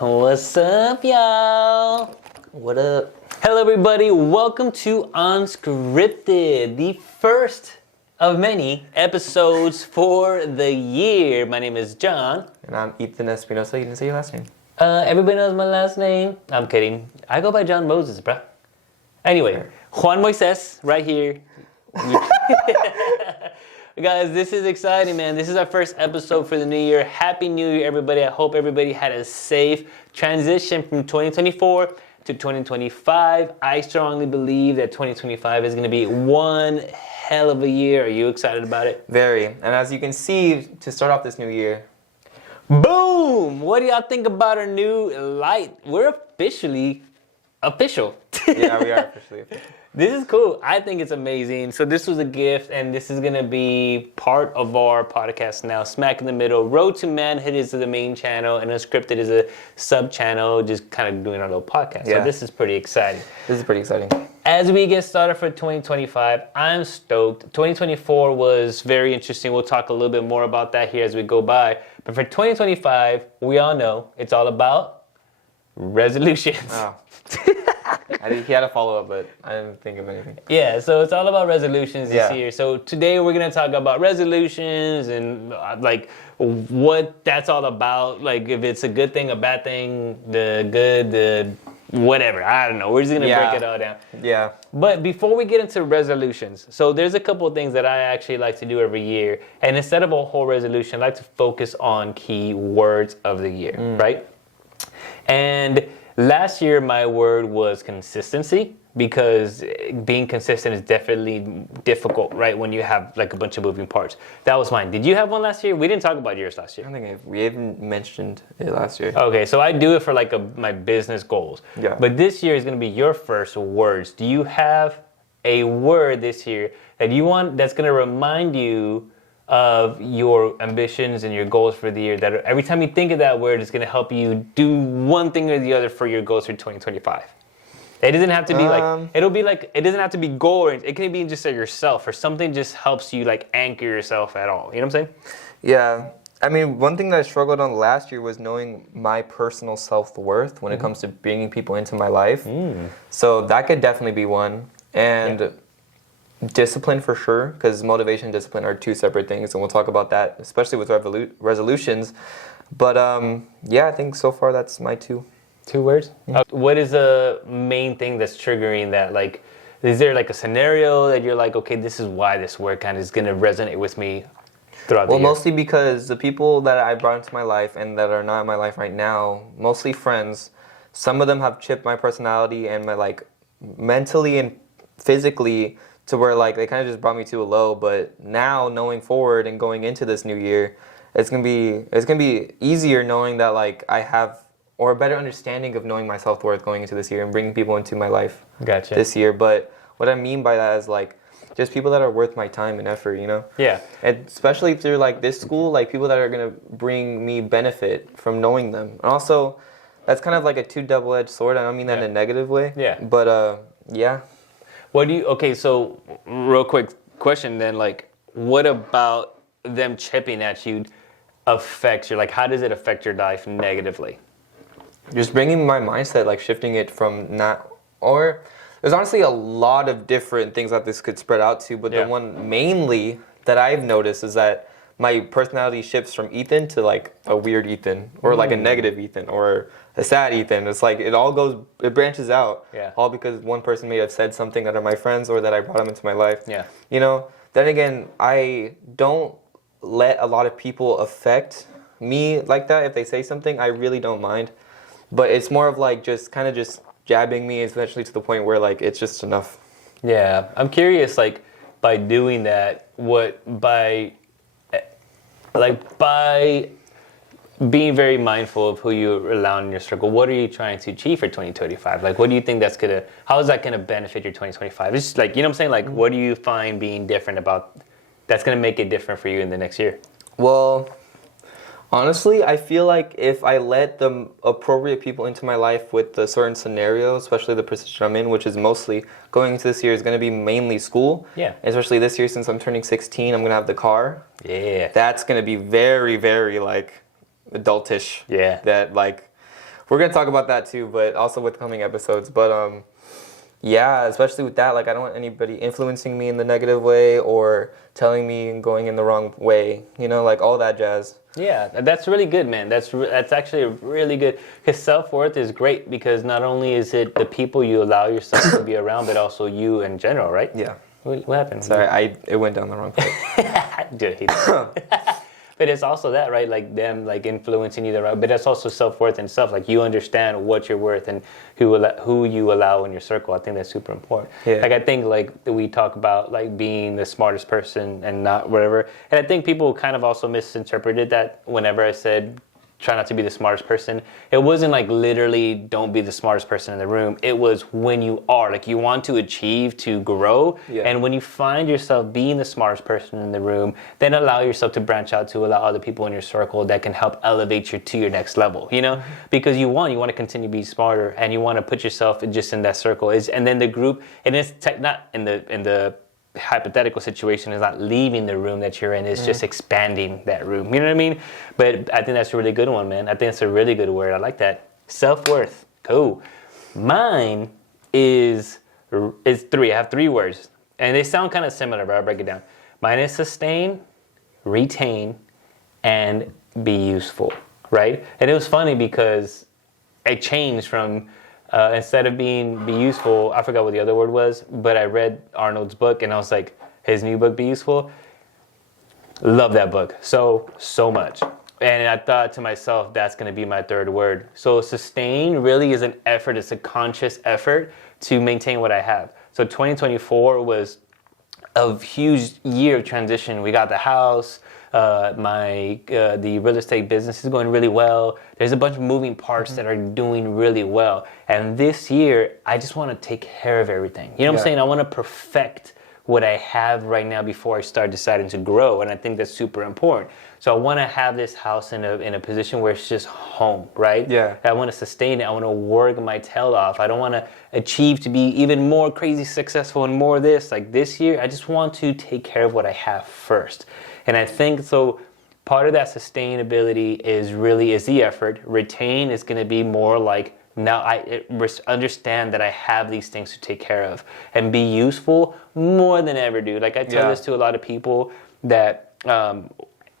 What's up, y'all? What up? Hello, everybody. Welcome to Unscripted, the first of many episodes for the year. My name is John. And I'm Ethan Espinosa. You didn't say your last name. Everybody knows my last name. I'm kidding. I go by John Moses, bruh. Anyway, Juan Moises, right here. Guys, this is exciting, man. This is our first episode for the new year. Happy New Year, everybody. I hope everybody had a safe transition from 2024 to 2025. I strongly believe that 2025 is going to be one hell of a year. Are you excited about it? Very. And as you can see, to start off this new year, boom! What do y'all think about our new light? We're officially official. Yeah, we are officially official. This is cool. I think it's amazing. So this was a gift, and this is going to be part of our podcast now. Smack in the middle. Road to Manhood is the main channel, and Unscripted is a sub-channel, just kind of doing our little podcast. Yeah. So this is pretty exciting. This is pretty exciting. As we get started for 2025, I'm stoked. 2024 was very interesting. We'll talk a little bit more about that here as we go by. But for 2025, we all know it's all about resolutions. Oh. He had a follow-up, but I didn't think of anything. Yeah, so it's all about resolutions this year. So today we're going to talk about resolutions and like what that's all about. Like if it's a good thing, a bad thing, the good, the whatever. I don't know. We're just going to break it all down. Yeah. But before we get into resolutions, so there's a couple of things that I actually like to do every year. And instead of a whole resolution, I like to focus on key words of the year, right? And last year, my word was consistency, because being consistent is definitely difficult, right? When you have like a bunch of moving parts. That was mine. Did you have one last year? We didn't talk about yours last year. I don't think we even mentioned it last year. Okay, so I do it for like my business goals. Yeah. But this year is going to be your first words. Do you have a word this year that you want that's going to remind you of your ambitions and your goals for the year, that every time you think of that word, it's going to help you do one thing or the other for your goals for 2025? It doesn't have to be it doesn't have to be goal oriented. It can be just yourself, or something just helps you like anchor yourself at all. You know what I'm saying? Yeah. I mean, one thing that I struggled on last year was knowing my personal self-worth when it comes to bringing people into my life. So that could definitely be one. And discipline for sure, because motivation and discipline are two separate things, and we'll talk about that, especially with resolutions. But I think so far that's my two words. What is the main thing that's triggering that? Like, is there like a scenario that you're like, okay, this is why this word kind of is going to resonate with me throughout the year? Well, mostly because the people that I brought into my life and that are not in my life right now, mostly friends, some of them have chipped my personality and my like mentally and physically, to where like they kind of just brought me to a low. But now, knowing forward and going into this new year, it's gonna be easier knowing that like I have, or a better understanding of knowing my self-worth going into this year and bringing people into my life this year. But what I mean by that is like just people that are worth my time and effort, you know? Yeah. And especially through like this school, like people that are gonna bring me benefit from knowing them. And also, that's kind of like a double-edged sword. I don't mean that in a negative way. Yeah. But yeah. Okay, so real quick question then, like, what about them chipping at you affects you? Like, how does it affect your life negatively? Just bringing my mindset, like shifting it from there's honestly a lot of different things that this could spread out to, but the one mainly that I've noticed is that my personality shifts from Ethan to like a weird Ethan, or like a negative Ethan, or a sad Ethan. It's like it branches out. Yeah. All because one person may have said something that are my friends, or that I brought them into my life. Yeah. You know, then again, I don't let a lot of people affect me like that. If they say something, I really don't mind. But it's more of like just kind of just jabbing me, eventually to the point where like it's just enough. Yeah. I'm curious, like, by doing that, by being very mindful of who you allow in your circle, what are you trying to achieve for 2025? Like, what do you think how is that going to benefit your 2025? It's just like, you know what I'm saying? Like, what do you find being different that's going to make it different for you in the next year? Well, honestly, I feel like if I let the appropriate people into my life with the certain scenario, especially the position I'm in, which is mostly going into this year is going to be mainly school. Yeah. Especially this year, since I'm turning 16, I'm going to have the car. Yeah. That's going to be very, very like adultish. Yeah. That like, We're gonna talk about that too, but also with coming episodes. But yeah, especially with that, like I don't want anybody influencing me in the negative way or telling me going in the wrong way. You know, like all that jazz. Yeah, that's really good, man. That's actually really good because self-worth is great because not only is it the people you allow yourself to be around, but also you in general, right? Yeah. What happened? Sorry, it went down the wrong path. Dude, but it's also that, right? Like them, like influencing you, right? But it's also self-worth and stuff. Like you understand what you're worth and who you allow in your circle. I think that's super important. Yeah. Like I think like we talk about like being the smartest person and not whatever. And I think people kind of also misinterpreted that whenever I said try not to be the smartest person. It wasn't like literally don't be the smartest person in the room. It was when you are, like you want to achieve, to grow. Yeah. And when you find yourself being the smartest person in the room, then allow yourself to branch out to allow other people in your circle that can help elevate you to your next level, you know? Because you want to continue to be smarter and you want to put yourself just in that circle. And then the group, and it's not in the hypothetical situation is not leaving the room that you're in, it's just expanding that room, you know what I mean? But I think that's a really good one, man. I think it's a really good word. I like that. Self-worth. Cool. Mine is 3. I have 3 words and they sound kind of similar, but I'll break it down. Mine is sustain, retain, and be useful, right? And it was funny because it changed from instead of be useful, I forgot what the other word was, but I read Arnold's book and I was like, his new book, Be Useful. Love that book so much. And I thought to myself, that's going to be my 3rd word. So sustain really is an effort. It's a conscious effort to maintain what I have. So 2024 was a huge year of transition. We got the house. The real estate business is going really well. There's a bunch of moving parts that are doing really well. And this year, I just want to take care of everything. You know what I'm saying? I want to perfect what I have right now before I start deciding to grow. And I think that's super important. So I want to have this house in a position where it's just home, right? Yeah. I want to sustain it. I want to work my tail off. I don't want to achieve to be even more crazy successful and more of this. Like this year, I just want to take care of what I have first. And I think so part of that sustainability is the effort. Retain is going to be more like now I understand that I have these things to take care of and be useful more than ever, dude. Like I tell this to a lot of people that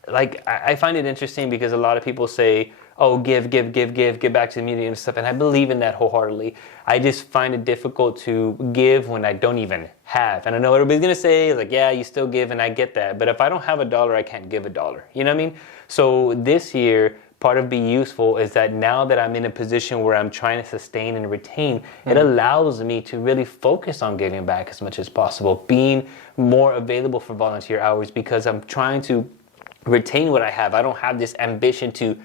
like I find it interesting because a lot of people say, oh, give back to the community and stuff. And I believe in that wholeheartedly. I just find it difficult to give when I don't even have. And I know everybody's going to say, like, yeah, you still give, and I get that. But if I don't have $1, I can't give $1. You know what I mean? So this year, part of Be Useful is that now that I'm in a position where I'm trying to sustain and retain, it allows me to really focus on giving back as much as possible, being more available for volunteer hours because I'm trying to retain what I have. I don't have this ambition to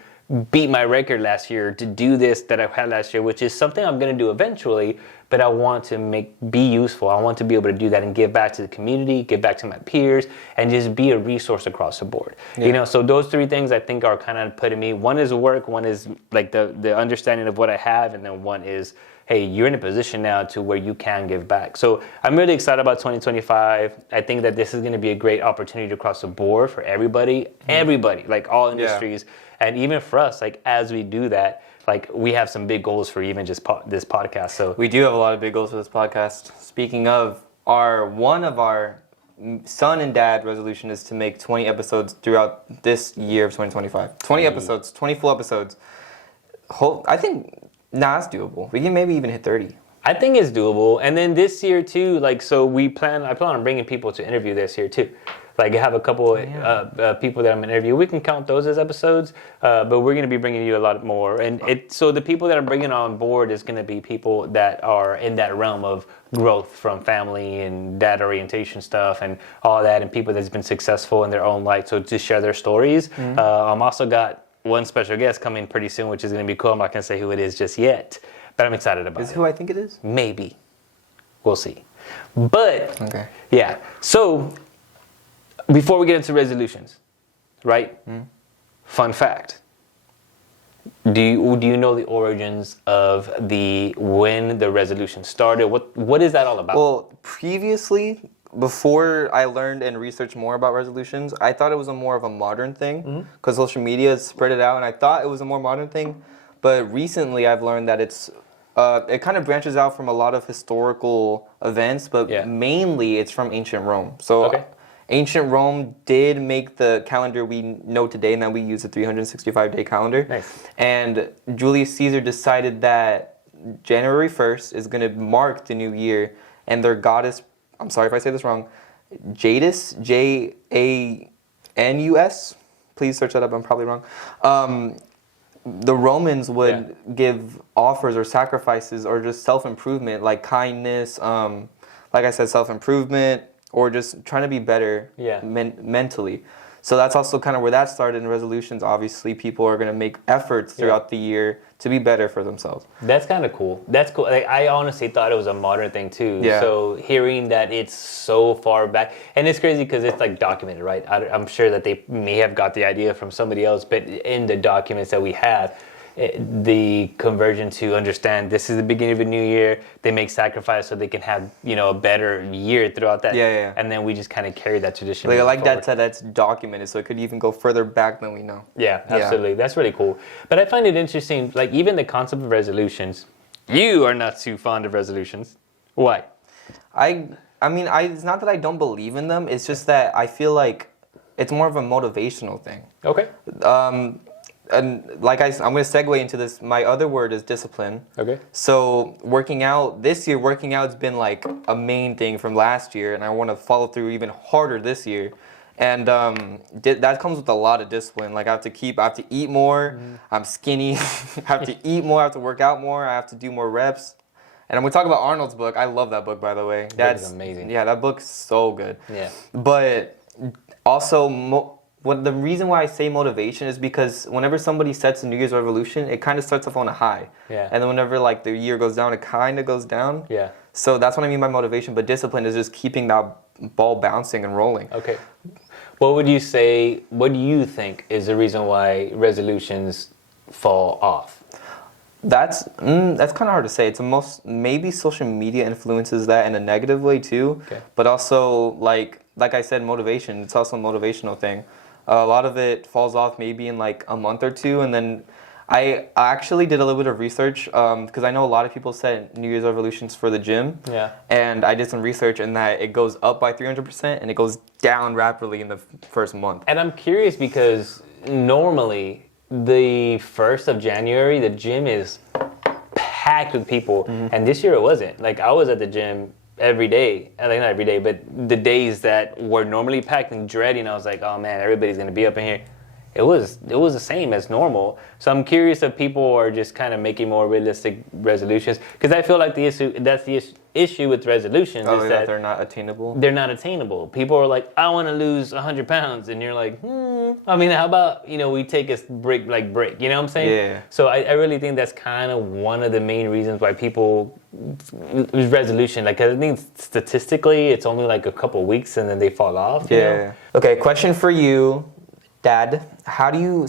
beat my record last year, to do this that I had last year, which is something I'm going to do eventually, but I want to be useful. I want to be able to do that and give back to the community, give back to my peers, and just be a resource across the board. Yeah. You know, so those 3 things I think are kind of putting me, one is work, one is like the understanding of what I have, and then one is, hey, you're in a position now to where you can give back. So I'm really excited about 2025. I think that this is going to be a great opportunity across the board for everybody, like all industries. And even for us, like as we do that, like we have some big goals for even just this podcast. So we do have a lot of big goals for this podcast. Speaking of, one of our son and dad resolution is to make 20 episodes throughout this year of 2025. 20 episodes, 20 full episodes. I think, it's doable. We can maybe even hit 30. I think it's doable. And then this year too, like, so I plan on bringing people to interview this year too. Like I have a couple people that I'm going to interview. We can count those as episodes, but we're going to be bringing you a lot more. And so the people that I'm bringing on board is going to be people that are in that realm of growth from family and dad orientation stuff and all that, and people that's been successful in their own life. So to share their stories. I'm also got one special guest coming pretty soon, which is going to be cool. I'm not going to say who it is just yet, but I'm excited about it. Is who I think it is? Maybe. We'll see. But, okay. Yeah. So, before we get into resolutions, right? Fun fact. Do you know the origins of when the resolution started? What is that all about? Well, previously, before I learned and researched more about resolutions, I thought it was more of a modern thing because social media spread it out, and I thought it was a more modern thing. But recently I've learned that it kind of branches out from a lot of historical events, but mainly it's from ancient Rome. So ancient Rome did make the calendar we know today, and that we use a 365-day calendar. Nice. And Julius Caesar decided that January 1st is going to mark the new year, and their goddess, I'm sorry if I say this wrong, Janus, Janus, please search that up, I'm probably wrong. The Romans would give offers or sacrifices or just self-improvement, like kindness, like I said, self-improvement, or just trying to be better mentally. So that's also kind of where that started in resolutions. Obviously, people are going to make efforts throughout the year to be better for themselves. That's kind of cool. That's cool. Like, I honestly thought it was a modern thing too. Yeah. So hearing that it's so far back, and it's crazy because it's like documented, right? I'm sure that they may have got the idea from somebody else, but in the documents that we have, the conversion to understand this is the beginning of a new year, they make sacrifice so they can have, you know, a better year throughout that. And then we just kind of carry that tradition. Like that's documented, so it could even go further back than we know. Yeah, absolutely. That's really cool. But I find it interesting, like even the concept of resolutions. You are not too fond of resolutions. Why? I mean, it's not that I don't believe in them. It's just that I feel like it's more of a motivational thing. Okay. And like I'm going to segue into this. My other word is discipline. Okay. So working out has been like a main thing from last year, and I want to follow through even harder this year. And that comes with a lot of discipline. Like I have to eat more. I'm skinny. I have to eat more. I have to work out more. I have to do more reps. And I'm going to talk about Arnold's book. I love that book, by the way. That's amazing. Yeah, that book's so good. Yeah. But also, the reason why I say motivation is because whenever somebody sets a New Year's resolution, it kind of starts off on a high. Yeah. And then whenever like the year goes down, it kind of goes down. Yeah. So that's what I mean by motivation. But discipline is just keeping that ball bouncing and rolling. Okay. What would you say? What do you think is the reason why resolutions fall off? That's kind of hard to say. Maybe social media influences that in a negative way too. Okay. But also like I said, motivation. It's also a motivational thing. A lot of it falls off maybe in like a month or two, and then I actually did a little bit of research because I know a lot of people set New Year's resolutions for the gym. Yeah. And I did some research in that it goes up by 300% and it goes down rapidly in the first month. And I'm curious because normally the 1st of January, the gym is packed with people, and this year it wasn't. Like I was at the gym every day, I think not every day, but the days that were normally packed and dreading, I was like, oh man, everybody's gonna be up in here. It was the same as normal. So I'm curious if people are just kind of making more realistic resolutions, because I feel like that's the issue with resolutions is that they're not attainable. They're not attainable. People are like, I want to lose 100 pounds, and you're like, I mean, how about we take a break like break? You know what I'm saying? Yeah. So I really think that's kind of one of the main reasons why people lose resolution. Like I think statistically, it's only like a couple weeks and then they fall off. You know? Okay. Question for you, Dad. How do you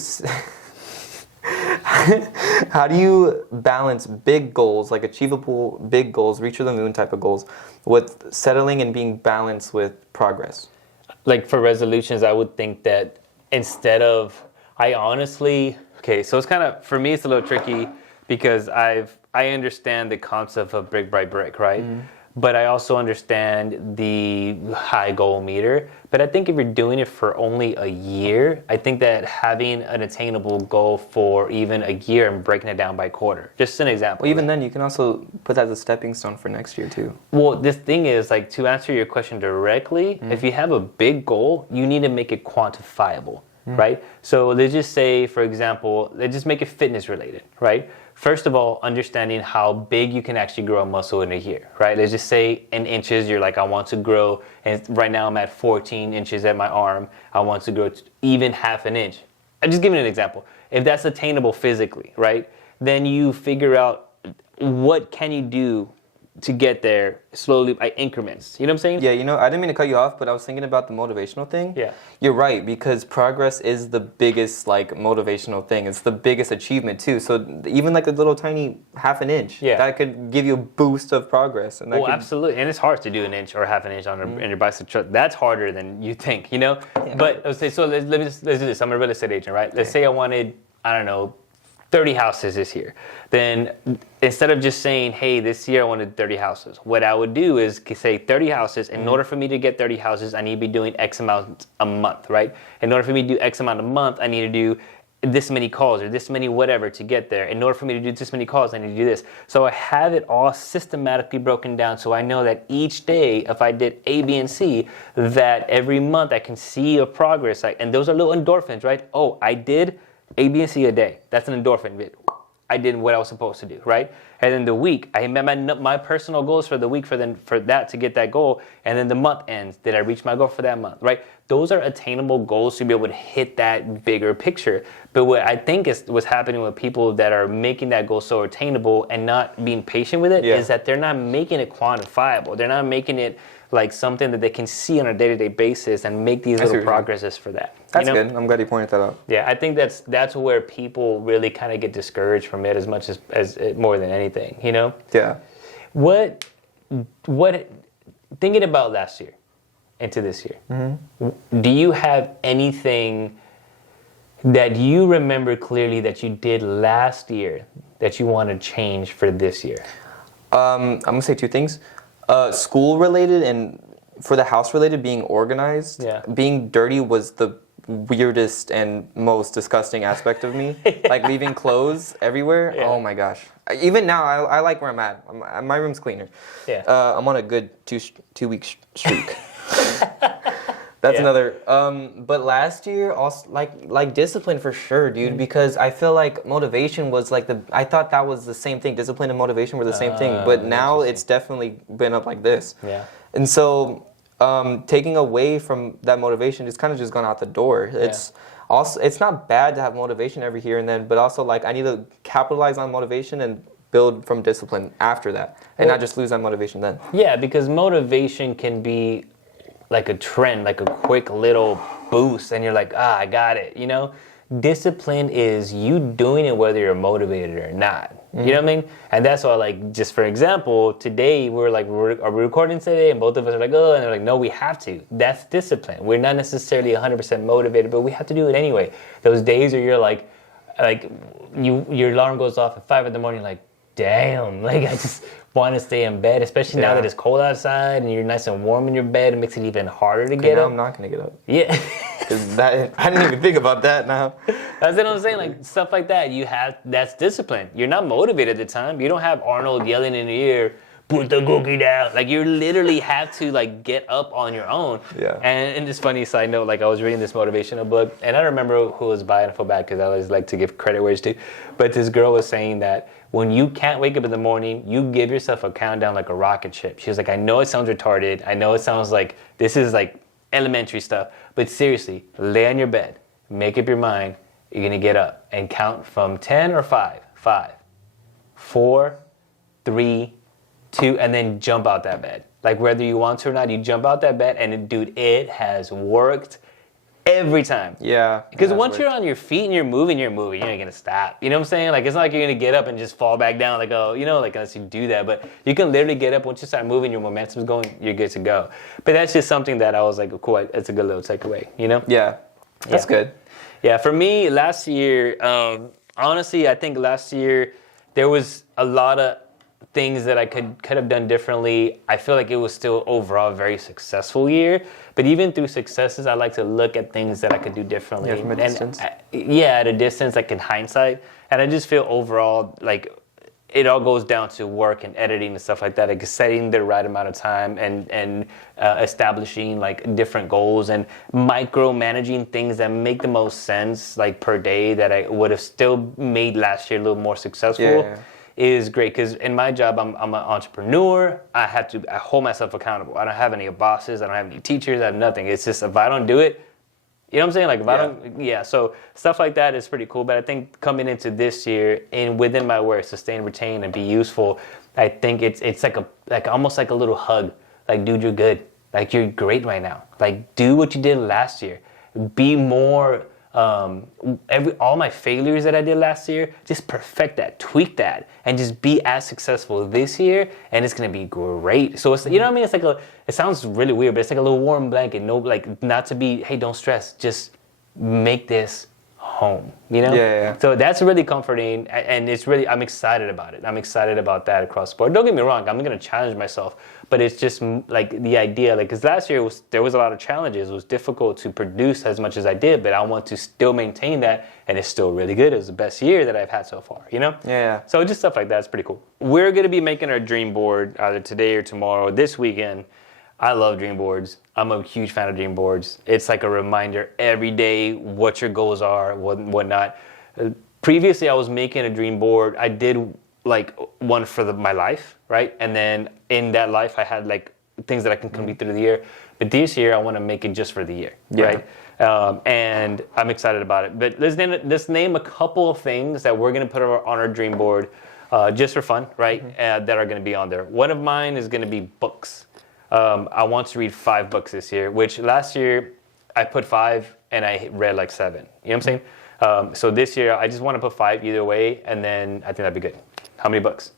balance big goals, like achievable big goals, reach of the moon type of goals, with settling and being balanced with progress? Like for resolutions, I would think that instead of, so it's kind of, for me, it's a little tricky because I understand the concept of brick by brick, right? But I also understand the high goal meter. But I think if you're doing it for only a year, I think that having an attainable goal for even a year and breaking it down by quarter, just an example. Well, even then, you can also put that as a stepping stone for next year too. Well, this thing is, like, to answer your question directly, if you have a big goal, you need to make it quantifiable, right? So let's just say, for example, let's just make it fitness related, right? First of all, understanding how big you can actually grow a muscle in a year, right? Let's just say in inches, you're like, I want to grow, and right now I'm at 14 inches at my arm. I want to grow even half an inch. I'm just giving an example. If that's attainable physically, right? Then you figure out what can you do to get there slowly by increments. You know what I'm saying? Yeah, I didn't mean to cut you off, but I was thinking about the motivational thing. Yeah. You're right, because progress is the biggest, like, motivational thing. It's the biggest achievement, too. So even, like, a little tiny half an inch, that could give you a boost of progress. And absolutely. And it's hard to do an inch or half an inch in your bicycle truck. That's harder than you think, But, let's do this. I'm a real estate agent, right? Let's say I wanted, I don't know, 30 houses this year. Then instead of just saying, hey, this year I wanted 30 houses, what I would do is say 30 houses. In order for me to get 30 houses, I need to be doing X amount a month, right? In order for me to do X amount a month, I need to do this many calls or this many whatever to get there. In order for me to do this many calls, I need to do this. So I have it all systematically broken down, so I know that each day, if I did A, B, and C, that every month I can see a progress. And those are little endorphins, right? Oh, I did A, B, and C a day. That's an endorphin bit. I did what I was supposed to do, right? And then the week, I met my personal goals for the week for that to get that goal. And then the month ends. Did I reach my goal for that month, right? Those are attainable goals to be able to hit that bigger picture. But what I think is what's happening with people that are making that goal so attainable and not being patient with it is that they're not making it quantifiable. They're not making it like something that they can see on a day-to-day basis and make these little progresses for that. That's good. I'm glad you pointed that out. Yeah, I think that's where people really kind of get discouraged from it as much as more than anything, you know? Yeah. What thinking about last year into this year, do you have anything that you remember clearly that you did last year that you want to change for this year? I'm going to say two things. School related and for the house related, being organized. Yeah. Being dirty was the weirdest and most disgusting aspect of me. Like leaving clothes everywhere. Yeah. Oh my gosh. Even now, I like where I'm at. My room's cleaner. Yeah. I'm on a good two-week streak. That's another. But last year, also like discipline for sure, dude. Because I feel like motivation was like I thought that was the same thing. Discipline and motivation were the same thing. But now it's definitely been up like this. Yeah. And so taking away from that motivation, it's kind of just gone out the door. It's also, it's not bad to have motivation every here and then, but also like I need to capitalize on motivation and build from discipline after that, and not just lose that motivation then. Yeah, because motivation can be like a trend, like a quick little boost, and you're like, I got it, you know? Discipline is you doing it whether you're motivated or not. You know what I mean? And that's why, like, just for example, today we're like, are we recording today? And both of us are like, oh, and they're like, no, we have to. That's discipline. We're not necessarily 100% motivated, but we have to do it anyway. Those days where you're like your alarm goes off at 5 in the morning, you're like, damn, like I just want to stay in bed, especially now that it's cold outside and you're nice and warm in your bed. It makes it even harder to get up. I'm not going to get up. Yeah. Because I didn't even think about that now. That's what I'm saying, like stuff like that. That's discipline. You're not motivated at the time. You don't have Arnold yelling in your ear, put the cookie down. Like you literally have to like get up on your own. Yeah. And this funny side note, like I was reading this motivational book, and I remember who was by it. I feel bad because I always like to give credit where it's due. But this girl was saying that when you can't wake up in the morning, you give yourself a countdown like a rocket ship. She was like, I know it sounds retarded. I know it sounds like this is like elementary stuff. But seriously, lay on your bed, make up your mind. You're going to get up and count from 10 or 5. 5, 4, 3, 2, and then jump out that bed. Like whether you want to or not, you jump out that bed, and dude, it has worked every time. Yeah. Because once you're on your feet and you're moving, you ain't gonna stop. You know what I'm saying? Like it's not like you're gonna get up and just fall back down. Like like unless you do that. But you can literally get up once you start moving, your momentum's going, you're good to go. But that's just something that I was like, cool. It's a good little takeaway. You know? Yeah. That's good. Yeah. For me, last year, honestly, I think last year there was a lot of things that I could have done differently. I feel like it was still overall a very successful year. But even through successes, I like to look at things that I could do differently. Yeah, from a distance. At a distance, like in hindsight. And I just feel overall like it all goes down to work and editing and stuff like that. Like setting the right amount of time and establishing like different goals and micromanaging things that make the most sense like per day that I would have still made last year a little more successful. Yeah. Is great because in my job, I'm an entrepreneur. I hold myself accountable. I don't have any bosses. I don't have any teachers. I have nothing. It's just if I don't do it, you know what I'm saying? Like if I don't, so stuff like that is pretty cool. But I think coming into this year and within my work, sustain, retain, and be useful, I think it's like almost like a little hug. Like, dude, you're good. Like you're great right now. Like do what you did last year. Be more. All my failures that I did last year, just perfect that, tweak that, and just be as successful this year, and it's gonna be great. So it's, you know what I mean? It's like it sounds really weird, but it's like a little warm blanket. No, like not to be, hey, don't stress. Just make this home, you know? Yeah. So that's really comforting, and it's really, I'm excited about it. I'm excited about that across the board. Don't get me wrong, I'm going to challenge myself, but it's just like the idea, like, because last year there was a lot of challenges. It was difficult to produce as much as I did, but I want to still maintain that, and it's still really good. It was the best year that I've had so far, you know? Yeah. So just stuff like that is pretty cool. We're going to be making our dream board either today or tomorrow, this weekend. I love dream boards. I'm a huge fan of dream boards. It's like a reminder every day what your goals are, whatnot. Previously, I was making a dream board. I did like one for my life, right? And then in that life, I had like things that I can complete through the year. But this year, I want to make it just for the year, right? And I'm excited about it. But let's name a couple of things that we're going to put on our dream board just for fun, right? That are going to be on there. One of mine is going to be books. I want to read 5 books this year, which last year I put 5 and I read like 7. You know what I'm saying? So this year I just want to put 5 either way, and then I think that'd be good. How many books?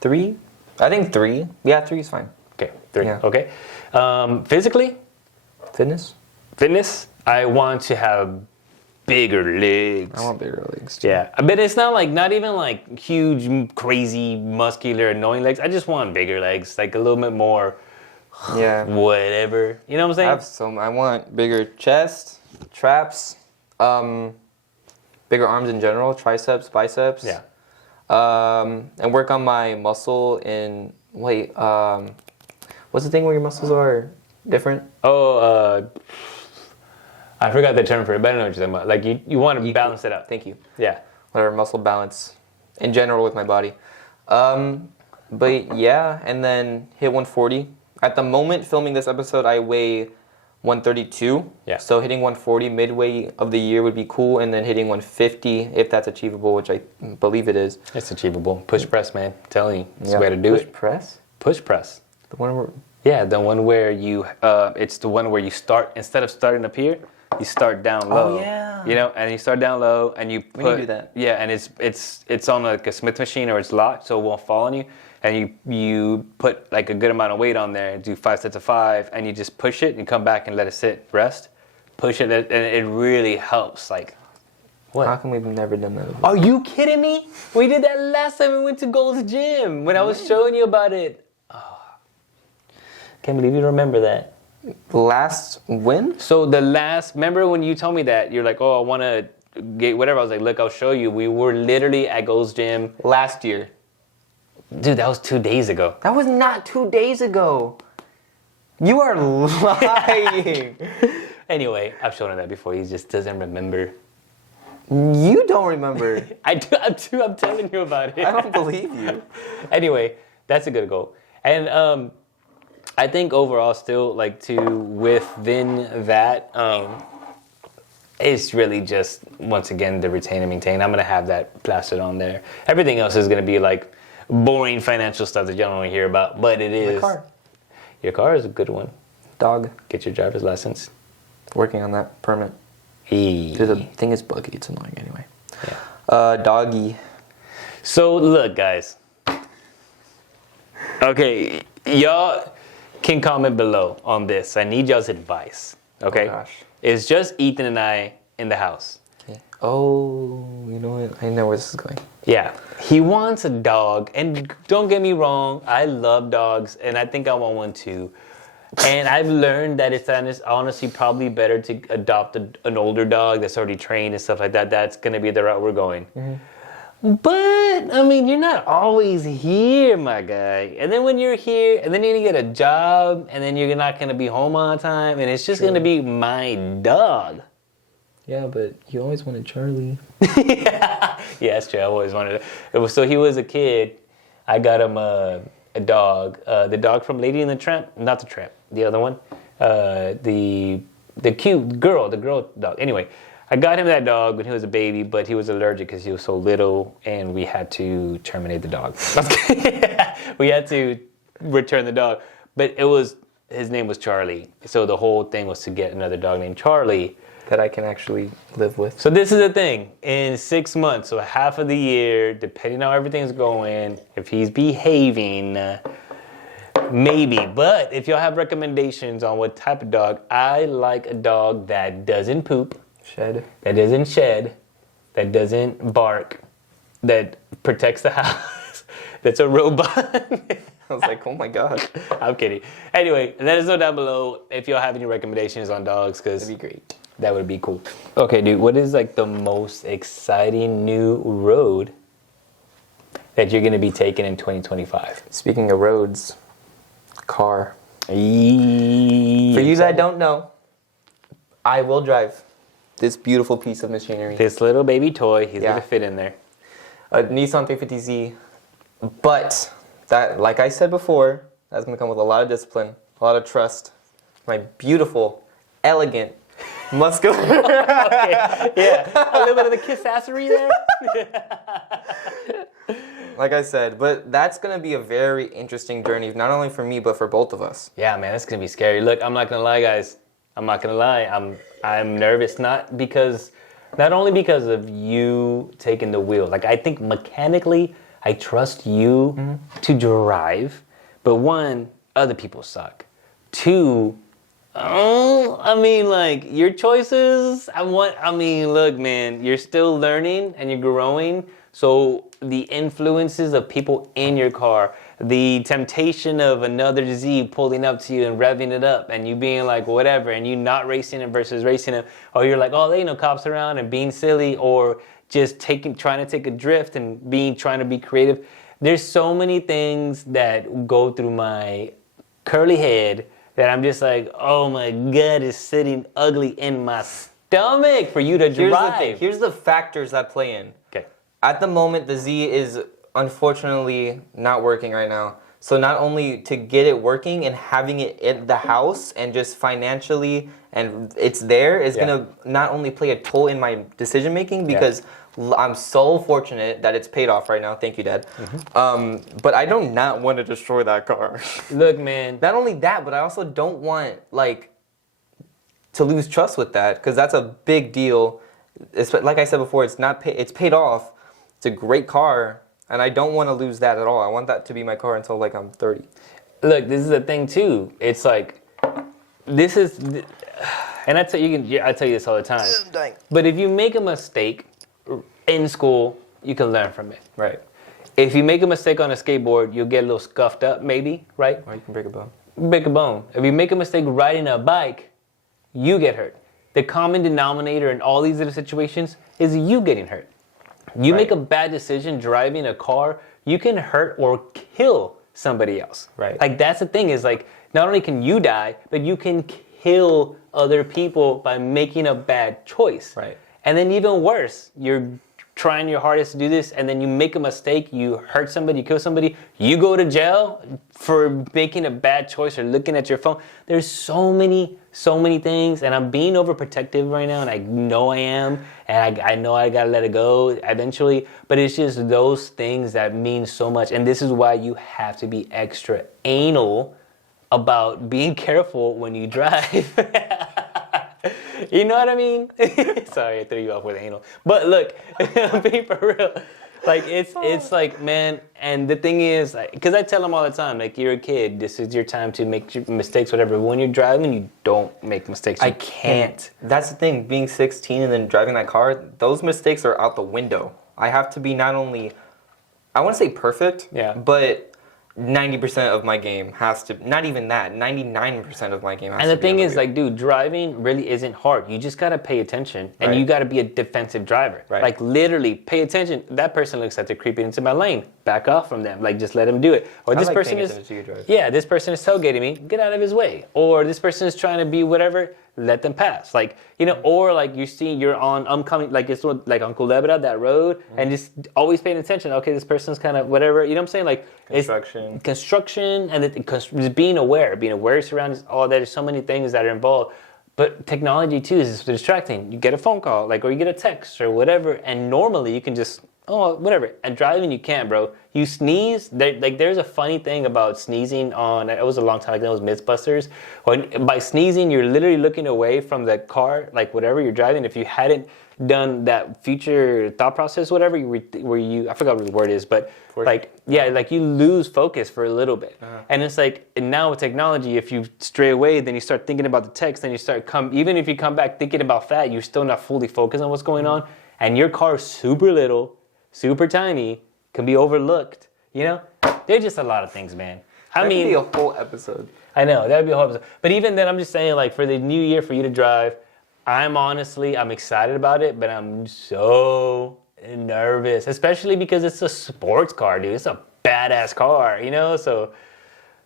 3? I think 3. Yeah, 3 is fine. Okay, 3. Yeah. Okay. Physically? Fitness? I want to have bigger legs. I want bigger legs too. Yeah, but it's not even like huge, crazy, muscular, annoying legs. I just want bigger legs, like a little bit more. Yeah. Whatever. You know what I'm saying? I want bigger chest, traps, bigger arms in general, triceps, biceps. Yeah. And work on my muscle in what's the thing where your muscles are different? I forgot the term for it, but I know what you're talking about. Like you want to balance it out. Thank you. Yeah. Whatever, muscle balance in general with my body. But yeah, and then hit 140. At the moment filming this episode, I weigh 132. Yeah. So hitting 140 midway of the year would be cool, and then hitting 150 if that's achievable, which I believe it is. It's achievable. Push press, man. I'm telling you, it's the way to do it. Push press? Push press. The one where... Yeah, the one where you, it's the one where you start, instead of starting up here, you start down low. Oh, yeah. You know, and you start down low, and you put... We can do that. Yeah, and it's on like a Smith machine, or it's locked, so it won't fall on you. And you put like a good amount of weight on there, do 5 sets of 5, and you just push it, and you come back and let it sit, rest. Push it, and it really helps. Like, what? How come we've never done that? Are you kidding me? We did that last time we went to Gold's Gym, when I was showing you about it. Oh, can't believe you don't remember that. Last when? So remember when you told me that, you're like, oh, I want to get whatever. I was like, look, I'll show you. We were literally at Gold's Gym. Last year. Dude, that was 2 days ago. That was not 2 days ago. You are lying. Anyway, I've shown him that before. He just doesn't remember. You don't remember. I do. I'm telling you about it. I don't believe you. Anyway, that's a good goal. And I think overall still, like, within that, it's really just, once again, the retain and maintain. I'm going to have that plastered on there. Everything else is going to be, like, boring financial stuff that you don't want to hear about, but it is. My car. Your car is a good one. Dog. Get your driver's license. Working on that permit. Hey. The thing is buggy. It's annoying anyway. Yeah. Doggy. So, look, guys. Okay, y'all can comment below on this. I need y'all's advice. Okay? Oh, gosh. It's just Ethan and I in the house. Okay. Oh, you know what? I know where this is going. Yeah. He wants a dog. And don't get me wrong, I love dogs. And I think I want one too. And I've learned that it's honestly probably better to adopt an older dog that's already trained and stuff like that. That's going to be the route we're going. Mm-hmm. But, I mean, you're not always here, my guy. And then when you're here, and then you're going to get a job, and then you're not going to be home on time, and it's just going to be my dog. Yeah, but you always wanted Charlie. Yeah, that's true. I always wanted it. So he was a kid. I got him a dog. The dog from Lady and the Tramp. Not the Tramp. The other one. The cute girl. The girl dog. Anyway, I got him that dog when he was a baby, but he was allergic because he was so little, and we had to terminate the dog. We had to return the dog. But his name was Charlie. So the whole thing was to get another dog named Charlie. That I can actually live with. So this is the thing. In 6 months, so half of the year, depending on how everything's going, if he's behaving, maybe. But if y'all have recommendations on what type of dog, I like a dog that doesn't poop. Shed. that doesn't shed, that doesn't bark, that protects the house, that's a robot. I was like, oh my god. I'm kidding. Anyway, let us know down below if y'all have any recommendations on dogs, because That'd be great. that would be cool. Okay, dude, what is like the most exciting new road that you're gonna be taking in 2025? Speaking of roads, car. For For you that don't know, I will drive this beautiful piece of machinery. this little baby toy, he's Yeah. gonna fit in there. A Nissan 350Z. But that, like I said before, that's gonna come with a lot of discipline, a lot of trust. My beautiful, elegant, muscular. Okay, yeah, a little bit of the kissassery there. Like I said, but that's gonna be a very interesting journey, not only for me but for both of us. Yeah, man, that's gonna be scary. Look, I'm not gonna lie, guys. I'm not gonna lie. I'm nervous, not only because of you taking the wheel. Like, I think mechanically, I trust you to drive. But one, other people suck. Two, I mean, like, your choices. Look, man, you're still learning and you're growing. So the influences of people in your car, the temptation of another Z pulling up to you and revving it up, and you being like whatever, and you not racing it versus racing it, or you're like, oh, there ain't no cops around, and being silly, or just trying to take a drift and trying to be creative. There's so many things that go through my curly head that I'm just like, oh my God, it's sitting ugly in my stomach for you to drive. Here's the factors that play in. Okay. At the moment, the Z is unfortunately not working right now. So not only to get it working and having it in the house and just financially and it's there is gonna not only play a toll in my decision making because I'm so fortunate that it's paid off right now. Thank you, Dad. But I do not want to destroy that car. Look, man. Not only that, but I also don't want to lose trust with that because that's a big deal. Like I said before, it's paid off. It's a great car, and I don't want to lose that at all. I want that to be my car until I'm 30. Look, this is the thing too. It's like, and I tell you this all the time. Dang. But if you make a mistake in school, you can learn from it. Right. If you make a mistake on a skateboard, you'll get a little scuffed up, maybe, right? Or you can break a bone. Break a bone. If you make a mistake riding a bike, you get hurt. The common denominator in all these little situations is you getting hurt. You make a bad decision driving a car, you can hurt or kill somebody else. Right. Like, that's the thing is, like, not only can you die, but you can kill other people by making a bad choice. Right. And then even worse, you're trying your hardest to do this, and then you make a mistake, you hurt somebody, you kill somebody, you go to jail for making a bad choice or looking at your phone. There's so many things, and I'm being overprotective right now, and I know I am, and I know I gotta let it go eventually, but it's just those things that mean so much, and this is why you have to be extra anal about being careful when you drive. You know what I mean? Sorry, I threw you off with anal. But look, I'm being for real. Like, it's like, man, and the thing is, because I tell them all the time, like, you're a kid, this is your time to make your mistakes, whatever. When you're driving, you don't make mistakes. I can't. That's the thing, being 16 and then driving that car, those mistakes are out the window. I have to be not only, I want to say perfect, but 90% of my game has to, not even that, 99% of my game has to be. And the thing is, like, dude, driving really isn't hard. You just got to pay attention, and you got to be a defensive driver. Right. Like, literally, pay attention. That person looks like they're creeping into my lane. Back off from them. Like, just let them do it. Or this person is, this person is tailgating me. Get out of his way. Or this person is trying to be whatever. Let them pass. Like, you know, or like you see you're on like it's like on Culebra, that road, and just always paying attention. Okay, this person's kind of whatever, you know what I'm saying? Like, construction, and just being aware of surroundings, all there's so many things that are involved. But technology too is distracting. You get a phone call, like, or you get a text or whatever, and normally you can just, whatever. And driving, you can't, bro. You sneeze, there's a funny thing about sneezing on, it was a long time ago, it was Mythbusters. By sneezing, you're literally looking away from the car, like whatever you're driving. If you hadn't done that future thought process, whatever, where you, I forgot what the word is, but like, yeah, like you lose focus for a little bit. And it's like, and now with technology, if you stray away, then you start thinking about the text, then you start even if you come back thinking about that, you're still not fully focused on what's going on. And your car is super little, super tiny, can be overlooked. You know, there's just a lot of things, man. That could be a whole episode. I know, that'd be a whole episode. But even then, I'm just saying, like, for the new year, for you to drive, I'm excited about it, but I'm so nervous, especially because it's a sports car, dude. It's a badass car, you know? So,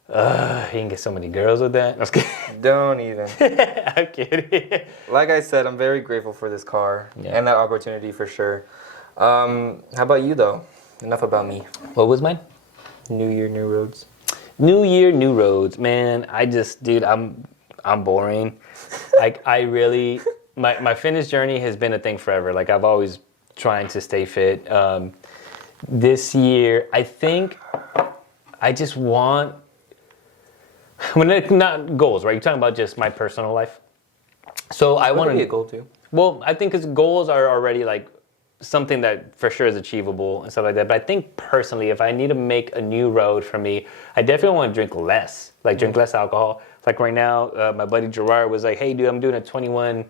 you can get so many girls with that. I was kidding. Don't even. I'm kidding. Like I said, I'm very grateful for this car and that opportunity for sure. How about you, though? Enough about me. What was mine? New Year, New Roads. New Year, New Roads. Man, dude, I'm boring. Like, I really, my fitness journey has been a thing forever. Like, I've always trying to stay fit. This year, I think I just want, not goals, right? You're talking about just my personal life. So I want to be a goal too. Well, I think because goals are already like something that for sure is achievable and stuff like that. But I think personally, if I need to make a new road for me, I definitely want to drink less. Like drink less alcohol. Like right now, my buddy Gerard was like, "Hey, dude, I'm doing a 21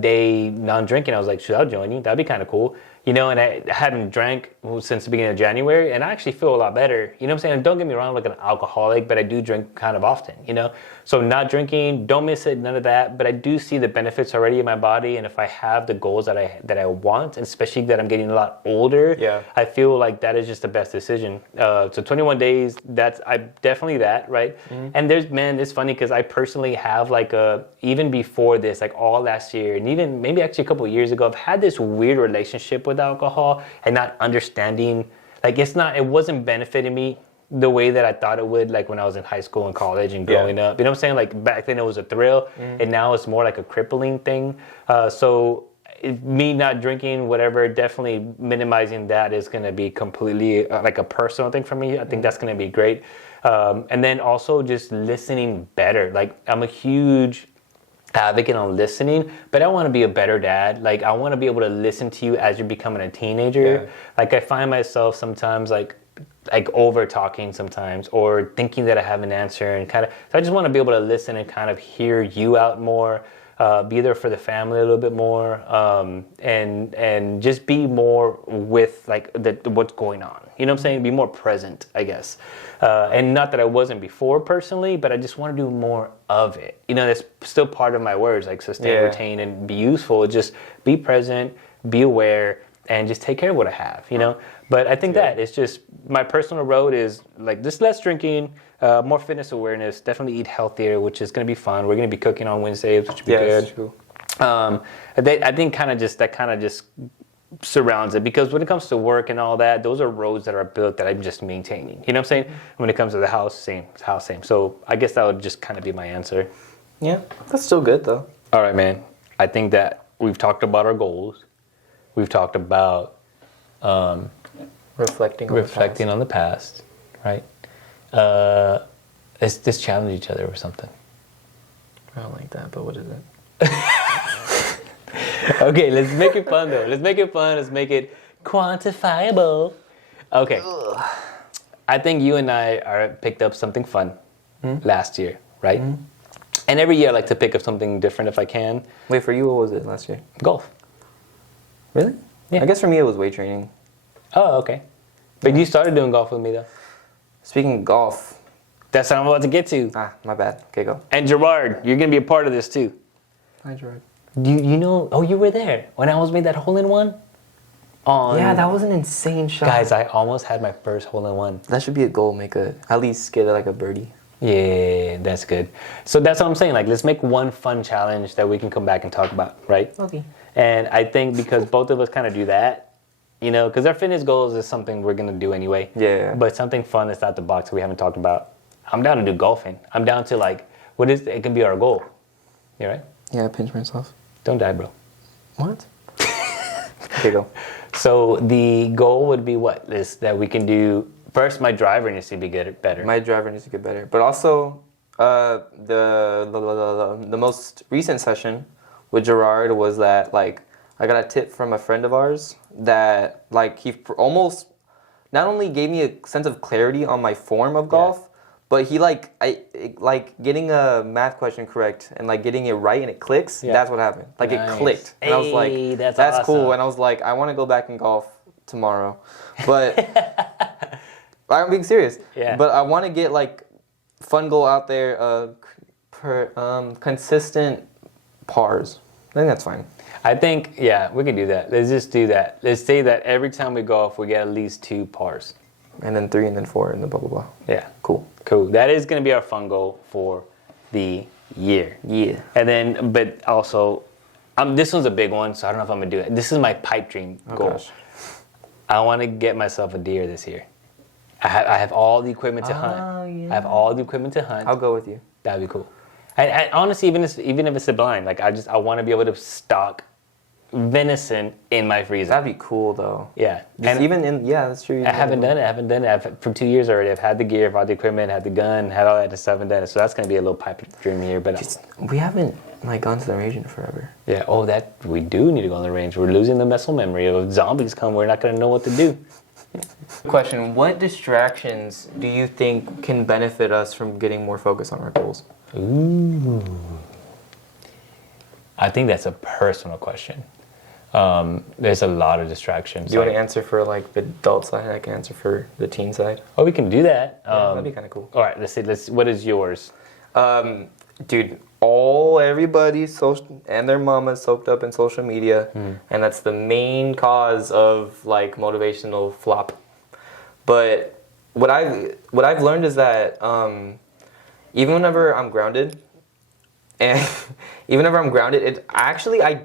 day non-drinking." I was like, "Should I join you? That'd be kind of cool." You know, and I hadn't drank since the beginning of January, and I actually feel a lot better. You know what I'm saying? And don't get me wrong, I'm like an alcoholic, but I do drink kind of often, you know? So not drinking, don't miss it, none of that. But I do see the benefits already in my body, and if I have the goals that I want, and especially that I'm getting a lot older, I feel like that is just the best decision. So 21 days, I definitely that, right? And it's funny because I personally have like even before this, like all last year, and even maybe actually a couple of years ago, I've had this weird relationship with alcohol and not understanding, like it wasn't benefiting me the way that I thought it would, like when I was in high school and college and growing up. You know what I'm saying? Like back then it was a thrill, and now it's more like a crippling thing. Me not drinking, whatever, definitely minimizing that is going to be completely like a personal thing for me. I think that's going to be great. And then also just listening better. Like I'm a huge advocate on listening, but I want to be a better dad. Like I want to be able to listen to you as you're becoming a teenager. Like I find myself sometimes like over talking sometimes, or thinking that I have an answer, and so I just want to be able to listen and kind of hear you out more, be there for the family a little bit more, and just be more with like what's going on. You know what I'm saying? Be more present, I guess. And not that I wasn't before personally, but I just want to do more of it. You know, that's still part of my words, like sustain, retain, and be useful. Just be present, be aware, and just take care of what I have, you know? But I think that it's just, my personal road is like just less drinking, more fitness awareness, definitely eat healthier, which is going to be fun. We're going to be cooking on Wednesdays, which will be good. That's true. I think that kind of just surrounds it, because when it comes to work and all that, those are roads that are built that I'm just maintaining. You know what I'm saying? When it comes to the house, same. So I guess that would just kind of be my answer. Yeah, that's still good though. All right, man. I think that we've talked about our goals. We've talked about reflecting on the past, right? Let's challenge each other or something. I don't like that, but what is it? Okay, let's make it fun though. Let's make it quantifiable. Okay. Ugh. I think you and I picked up something fun last year, right? And every year I like to pick up something different if I can. Wait, for you, what was it last year? Golf. Really? Yeah. I guess for me it was weight training. Oh, okay. But you started doing golf with me though. Speaking of golf. That's what I'm about to get to. My bad. Okay, go. And Gerard, you're going to be a part of this too. Hi, Gerard. You know, you were there when I almost made that hole-in-one? Yeah, that was an insane shot. Guys, I almost had my first hole-in-one. That should be a goal. At least get like a birdie. Yeah, that's good. So that's what I'm saying. Like, let's make one fun challenge that we can come back and talk about, right? Okay. And I think because both of us kind of do that, you know, because our fitness goals is something we're going to do anyway. Yeah. But something fun that's out the box that we haven't talked about. I'm down to do golfing. I'm down to like, it can be our goal. You right? Yeah, I pinch myself. Don't die, bro. What? Okay, go. So the goal would be what? Is that we can do, first my driver needs to be better. My driver needs to get better. But also, the most recent session with Gerard was that like I got a tip from a friend of ours that like he almost not only gave me a sense of clarity on my form of golf, but he like getting a math question correct and like getting it right and it clicks. Yeah. That's what happened. Like it clicked, and I was like, that's awesome. Cool. And I was like, I want to go back and golf tomorrow, but I'm being serious. Yeah. But I want to get like fun goal out there, consistent pars. I think that's fine. I think, yeah, we can do that. Let's just do that. Let's say that every time we golf, we get at least 2 pars. And then 3, and then 4, and then blah, blah, blah. Yeah. Cool. That is going to be our fun goal for the year. Yeah. And then, but also, this one's a big one, so I don't know if I'm going to do it. This is my pipe dream goal. Gosh. I want to get myself a deer this year. I have all the equipment to hunt. Yeah. I have all the equipment to hunt. I'll go with you. That'd be cool. And honestly, even if it's a blind, like I want to be able to stock venison in my freezer. That'd be cool, though. Yeah. And even in, yeah, that's true. I haven't done it. For 2 years already. I've had the gear, I've had the equipment, had the gun, had all that stuff, haven't done it. So that's going to be a little pipe dream here. But we haven't like gone to the range in forever. Yeah. Oh, that we do need to go on the range. We're losing the muscle memory. If zombies come, we're not going to know what to do. Question: what distractions do you think can benefit us from getting more focus on our goals? Ooh. I think that's a personal question. There's a lot of distractions. Do you want to answer for like the adult side? I can answer for the teen side. Oh, we can do that. That'd be kind of cool. All right, let's. What is yours? Dude, everybody and their mama soaked up in social media, and that's the main cause of like motivational flop. But what I've learned is that even whenever I'm grounded, I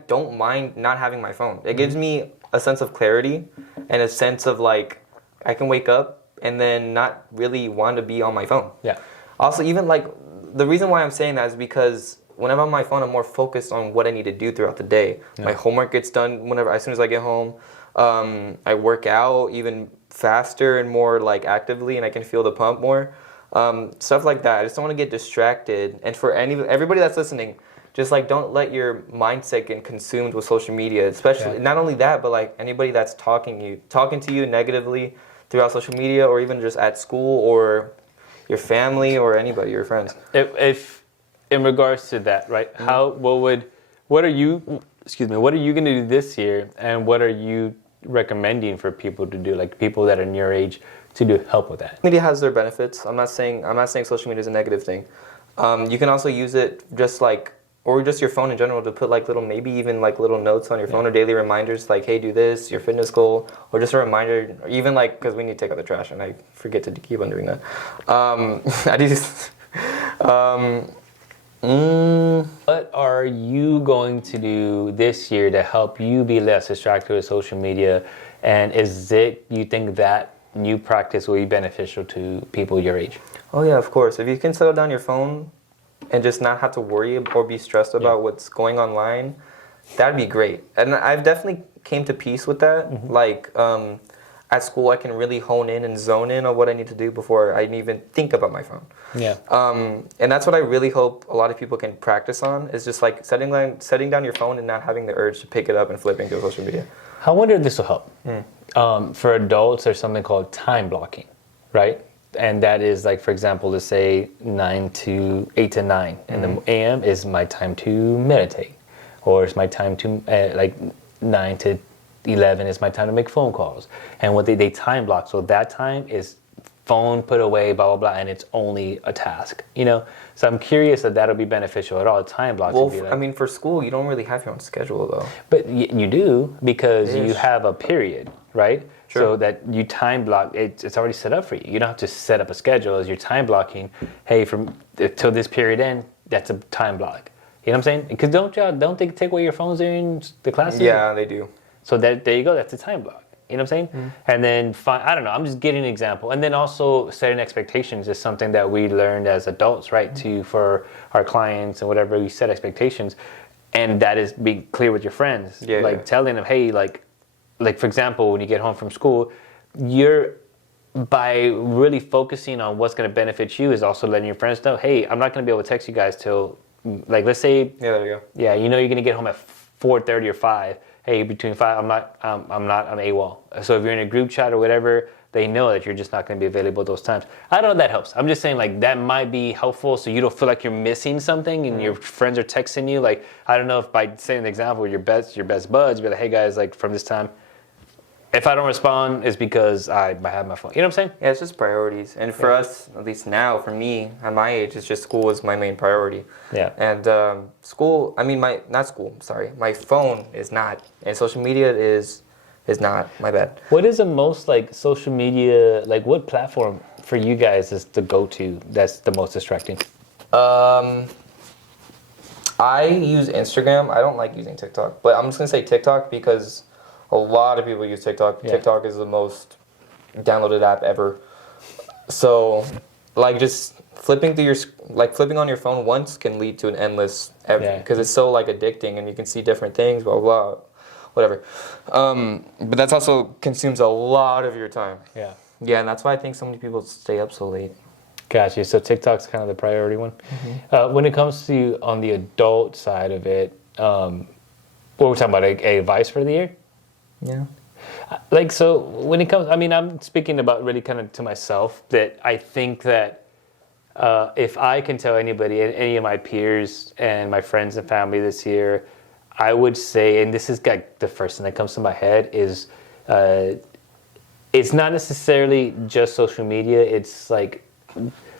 don't mind not having my phone. It gives me a sense of clarity and a sense of like I can wake up and then not really want to be on my phone. Yeah. Also, even like the reason why I'm saying that is because whenever I'm on my phone, I'm more focused on what I need to do throughout the day. Yeah. My homework gets done as soon as I get home. I work out even faster and more like actively, and I can feel the pump more. Stuff like that. I just don't want to get distracted. And for everybody that's listening, just like don't let your mindset get consumed with social media. Especially not only that, but like anybody that's talking to you negatively throughout social media, or even just at school, or your family, or anybody, your friends. If in regards to that, right? What are you going to do this year, and what are you recommending for people to do, like people that are in your age, to do help with that? Media has their benefits. I'm not saying social media is a negative thing. You can also use it just your phone in general to put like maybe even little notes on your phone, or daily reminders like, hey, do this, your fitness goal, or just a reminder, or even like, because we need to take out the trash and I forget to keep on doing that. I do this. What are you going to do this year to help you be less distracted with social media? And you think that new practice will be beneficial to people your age? Oh yeah, of course. If you can settle down your phone and just not have to worry or be stressed about what's going online, that'd be great. And I've definitely came to peace with that. Mm-hmm. Like at school, I can really hone in and zone in on what I need to do before I even think about my phone. Yeah. And that's what I really hope a lot of people can practice on, is just like setting down your phone and not having the urge to pick it up and flip into social media. I wonder if this will help. For adults, there's something called time blocking, right? And that is like, for example, let's say 8 to 9 in the a.m. is my time to meditate, or it's my time to 9 to 11 is my time to make phone calls. And what they time block, so that time is phone put away, blah blah blah, and it's only a task, So I'm curious if that'll be beneficial at all. Time blocks. Well, for school, you don't really have your own schedule though. But you do, because you have a period, right? Sure. So that you time block, it's already set up for you. You don't have to set up a schedule as you're time blocking. Hey, from till this period end, that's a time block. You know what I'm saying? Because don't they take away your phones during the classes? Yeah, they do. So there you go. That's a time block. You know what I'm saying? Mm-hmm. And then I don't know. I'm just getting an example. And then also setting expectations is something that we learned as adults, right? Mm-hmm. For our clients and whatever, we set expectations, and that is being clear with your friends. Yeah, telling them, hey, like for example, when you get home from school, by really focusing on what's going to benefit you, is also letting your friends know, hey, I'm not going to be able to text you guys till, let's say, yeah, there you go. Yeah, you're going to get home at 4:30 or 5. hey, between 5, I'm AWOL. So if you're in a group chat or whatever, they know that you're just not going to be available those times. I don't know if that helps. I'm just saying like that might be helpful so you don't feel like you're missing something and your friends are texting you. Like, I don't know if by saying an example with your best buds, be like, hey guys, like from this time, if I don't respond, it's because I have my phone. You know what I'm saying? Yeah, it's just priorities. And for us, at least now, for me, at my age, it's just school is my main priority. Yeah. And my phone is not. And social media is not. My bad. What is the most like social media, like what platform for you guys is the go-to that's the most distracting? I use Instagram. I don't like using TikTok. But I'm just going to say TikTok because a lot of people use TikTok. Yeah. TikTok is the most downloaded app ever. So, like, just flipping on your phone once can lead to an endless, because it's so like addicting, and you can see different things, blah blah, whatever. But that's also consumes a lot of your time. Yeah. Yeah, and that's why I think so many people stay up so late. Gotcha. So TikTok's kind of the priority one. Mm-hmm. When it comes to on the adult side of it, what we're talking about, a advice for the year. Yeah. Like, so when it comes, I mean, I'm speaking about really kind of to myself that I think that if I can tell anybody, any of my peers and my friends and family this year, I would say, and this is like the first thing that comes to my head is, it's not necessarily just social media. It's like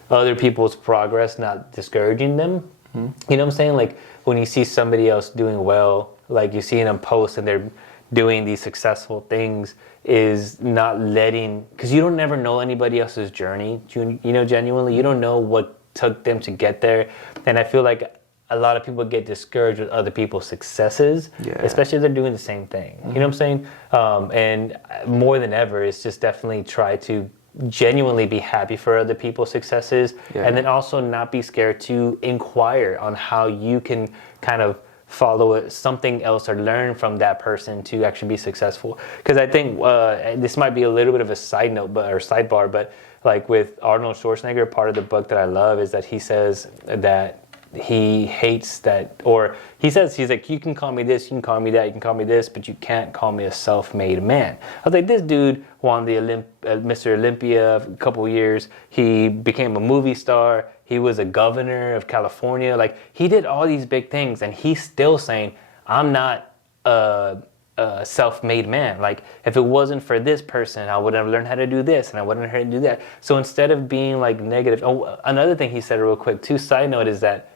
other people's progress, not discouraging them. Mm-hmm. You know what I'm saying? Like when you see somebody else doing well, like you see them post and they're doing these successful things, is not letting, because you don't never know anybody else's journey, you know, genuinely. You don't know what took them to get there. And I feel like a lot of people get discouraged with other people's successes, especially if they're doing the same thing. Mm-hmm. You know what I'm saying? And more than ever, it's just definitely try to genuinely be happy for other people's successes, and then also not be scared to inquire on how you can kind of follow something else or learn from that person to actually be successful. Because I think this might be a little bit of a side note, or sidebar, but like with Arnold Schwarzenegger, part of the book that I love is that he says that he hates that, or he's like, you can call me this, you can call me that, you can call me this, but you can't call me a self-made man. I was like, this dude won the Mr. Olympia a couple years. He became a movie star. He was a governor of California. Like, he did all these big things, and he's still saying, I'm not a self-made man. Like, if it wasn't for this person, I would have learned how to do this, and I wouldn't have learned how to do that. So instead of being like negative, another thing he said real quick too, side note, is that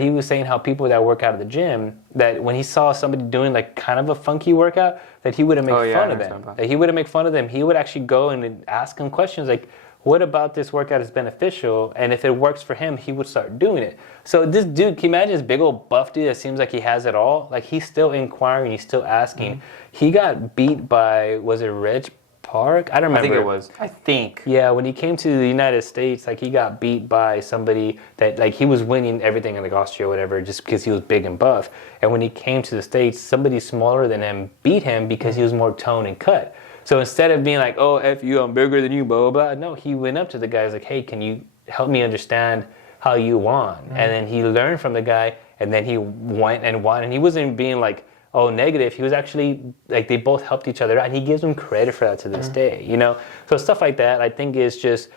he was saying how people that work out at the gym, that when he saw somebody doing like kind of a funky workout, that he wouldn't make fun of them. That he wouldn't make fun of them. He would actually go and ask them questions like, what about this workout is beneficial? And if it works for him, he would start doing it. So this dude, can you imagine this big old buff dude that seems like he has it all? Like, he's still inquiring, he's still asking. Mm-hmm. He got beat by, was it Reg Park? I don't remember. I think it was. I think. Yeah, when he came to the United States, like, he got beat by somebody that, like, he was winning everything in like Austria or whatever just because he was big and buff. And when he came to the States, somebody smaller than him beat him because he was more toned and cut. So instead of being like, oh, F you, I'm bigger than you, blah, blah, blah. No, he went up to the guy, was like, hey, can you help me understand how you won? Mm-hmm. And then he learned from the guy, and then he went and won. And he wasn't being like, oh, negative. He was actually, like, they both helped each other out. And he gives them credit for that to this day, you know? So stuff like that, I think, is just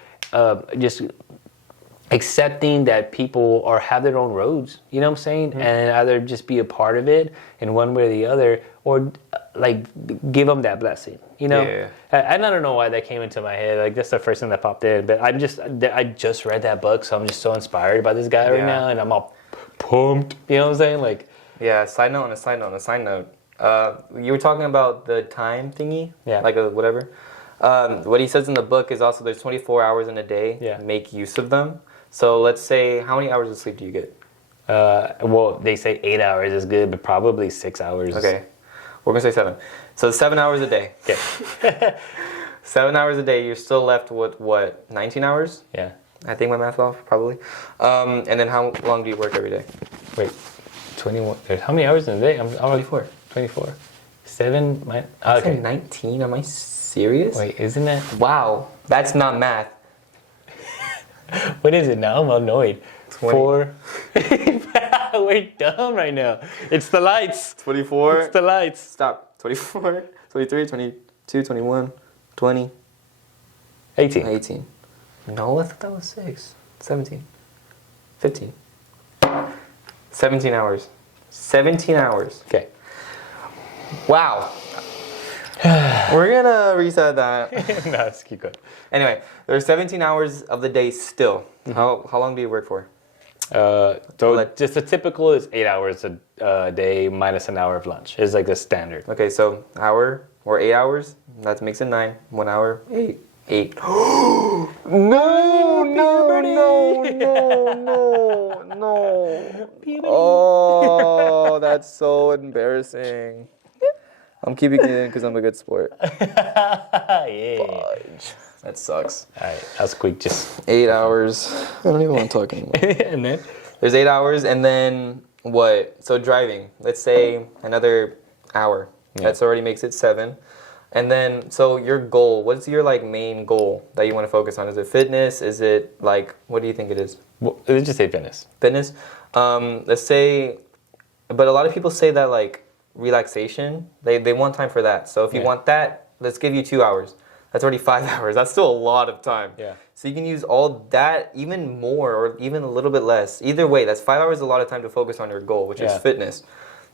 accepting that people have their own roads, you know what I'm saying? Mm-hmm. And either just be a part of it in one way or the other, or like give them that blessing, you know? Yeah. And I don't know why that came into my head. Like, that's the first thing that popped in. But I just read that book, so I'm just so inspired by this guy right now, and I'm all pumped. You know what I'm saying? Like, yeah. Side note on a side note on a side note. You were talking about the time thingy, like whatever. What he says in the book is also there's 24 hours in a day. Yeah. Make use of them. So let's say, how many hours of sleep do you get? Well, they say 8 hours is good, but probably 6 hours. Okay. We're going to say 7. So 7 hours a day. Okay. 7 hours a day, you're still left with, what, 19 hours? Yeah. I think my math's off, probably. And then how long do you work every day? Wait, 21. How many hours in a day? I'm 24. 24. 7? I said 19? Am I serious? Wait, isn't that? Wow. That's not math. What is it now? I'm annoyed. 20. 4. We're dumb right now. It's the lights. 24. It's the lights. Stop. 24, 23, 22, 21, 20, 18. 18. No, I thought that was 6. 17. 15. 17 hours. 17 hours. Okay. Wow. We're gonna reset that. No, let's keep going. Anyway, there's 17 hours of the day still. How long do you work for? So Like- just the typical is 8 hours a day minus an hour of lunch. Is like the standard. Okay, so hour or 8 hours. That makes it 9. 1 hour, 8. 8. No, no, no, no, no, no. Oh, that's so embarrassing. I'm keeping it in because I'm a good sport. Yeah. Fudge. That sucks. All right, I'll squeak just. 8 hours. I don't even want to talk anymore. And then There's 8 hours, and then what? So driving. Let's say another hour. Yeah. That's already makes it 7. And then, so your goal. What's your like main goal that you want to focus on? Is it fitness? Is it like what do you think it is? let's just say fitness. Fitness. Let's say, but a lot of people say that like relaxation. They want time for that. So if you Yeah. want that, let's give you 2 hours. That's already 5 hours. That's still a lot of time. Yeah. So you can use all that, even more, or even a little bit less. Either way, that's 5 hours. A lot of time to focus on your goal, which is Yeah. fitness.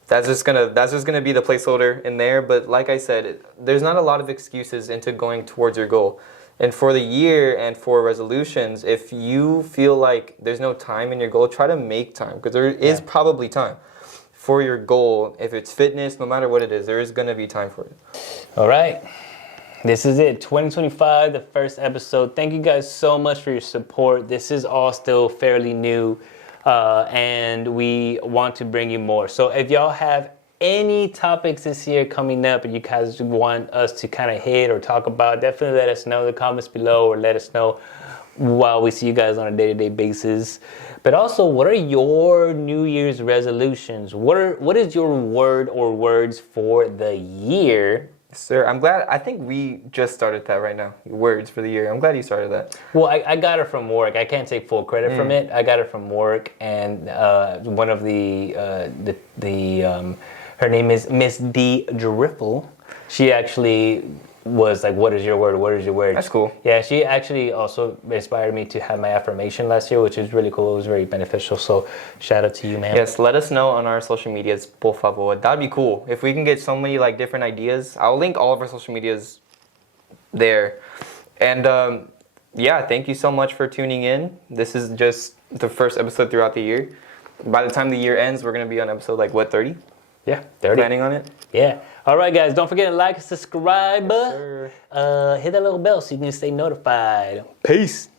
That's just gonna be the placeholder in there. But like I said, there's not a lot of excuses into going towards your goal. And for the year and for resolutions, if you feel like there's no time in your goal, try to make time because there is probably time for your goal. If it's fitness, no matter what it is, there is gonna be time for it. All right. This is it, 2025, the first episode. Thank you guys so much for your support. This is all still fairly new, and we want to bring you more. So if y'all have any topics this year coming up and you guys want us to kind of hit or talk about, definitely let us know in the comments below or let us know while we see you guys on a day-to-day basis. But also, what are your New Year's resolutions? What is your word or words for the year? Sir, I'm glad. I think we just started that right now. Words for the year. I'm glad you started that. Well, I got it from work. I can't take full credit from it. I got it from work, and one of her name is Miss D. Driffle. She actually was like, "What is your word? What is your word?" That's cool. Yeah, she actually also inspired me to have my affirmation last year, which is really cool. It was very beneficial. So, shout out to you, man. Yes, let us know on our social medias, por favor. That'd be cool. If we can get so many like different ideas, I'll link all of our social medias there. And yeah, thank you so much for tuning in. This is just the first episode throughout the year. By the time the year ends, we're gonna be on episode like what, 30? Yeah, 30. Planning on it? Yeah. All right, guys. Don't forget to like and subscribe. Yes, sir. Hit that little bell so you can stay notified. Peace.